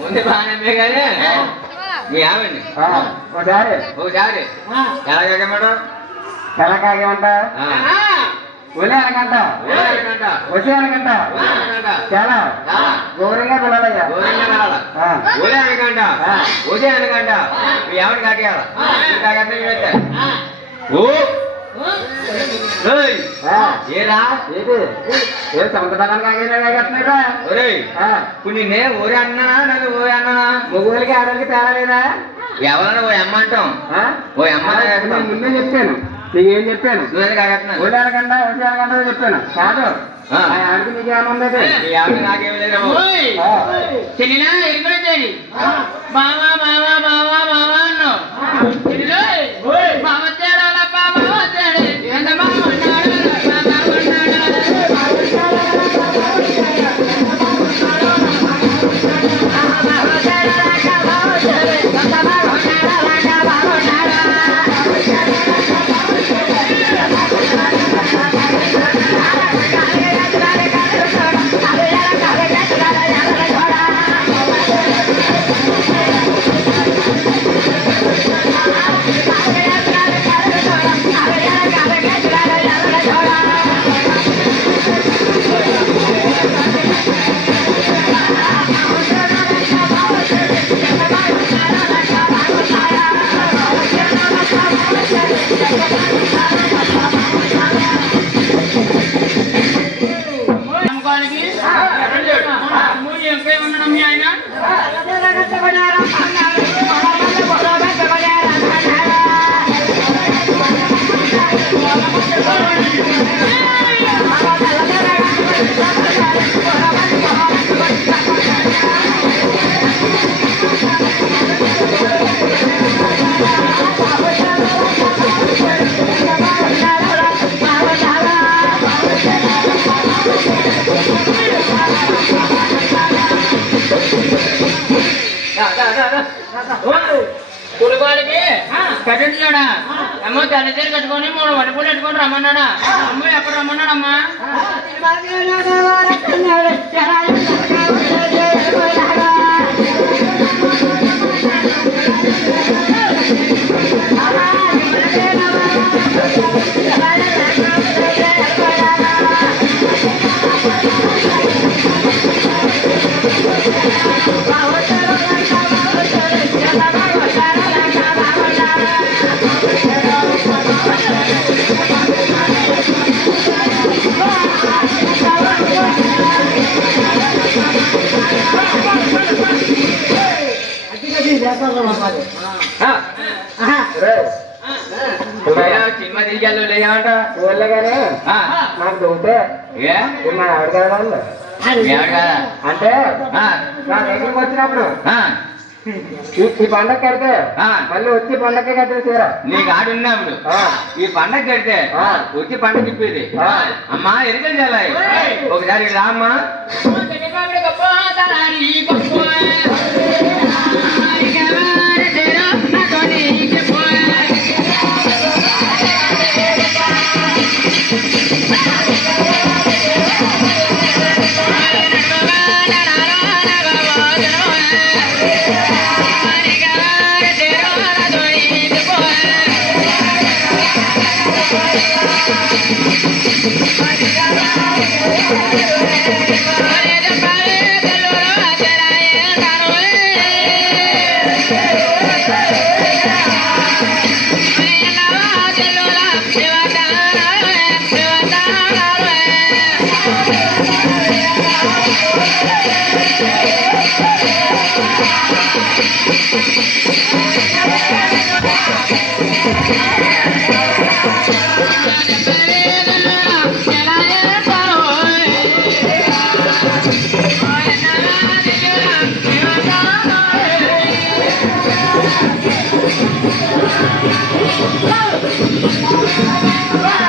ముందే బాగానే కానీ మీ ఆవిడ ఒకసారి ఎలాగేమంట ఎలాగేమంట ఒలే అనకంట వచ్చే అనకంట చాలా గౌరవంగా పిల్లలయ్యా ఒలే అనకంట వచ్చే అనకంట మీ ఆవిడ కాకేయాల ఓ ఏరా ఏంటి ఏ సంతకాలను కాకేస్తున్నాడా ఇప్పుడు నేనే ఊరే అన్నానా నాకు ఊరే అన్నానా మొగులకి ఆడవాళ్ళకి తేడా లేదా ఎవరన్నా ఓ అమ్మ అంటాం ఓ అమ్మ ముందే చెప్పాను నీకేం చెప్పాను నువ్వే కాకేస్తున్నా ఊళ్ళో అనకండా వచ్చే అనకంట చెప్పాను కాదు ఆడికి నీకేమన్నది నాకేమి లేదు చెల్లినా ఎరుగుతుంది బావా బావా బావా బావా అన్నావు బావ తేడాలప్ప బావ తేడే ఎంత బాగున్నాడు కులపాలకి కట్టించాడా అమ్మ తల్లిదండ్రులు కట్టుకొని 3 వడుపులు పెట్టుకొని రమ్మన్నాడా అమ్మ ఎక్కడ రమ్మన్నాడమ్మా సినిమా తీసుకెళ్ళు లేదంట ఊళ్ళో గానీ నాకు దొంగతే మా ఆవిడ కావాలి అంటే నా దగ్గరికి వచ్చినప్పుడు ఈ పండగ కడితే మళ్ళీ వచ్చి పండగ కట్టేసారా నీకు ఆడు ఉన్నప్పుడు ఈ పండగ కడితే వచ్చి పండగ చెప్పేది అమ్మా ఎరుకలు చల్లాయి ఒకసారి రా అమ్మా ఆ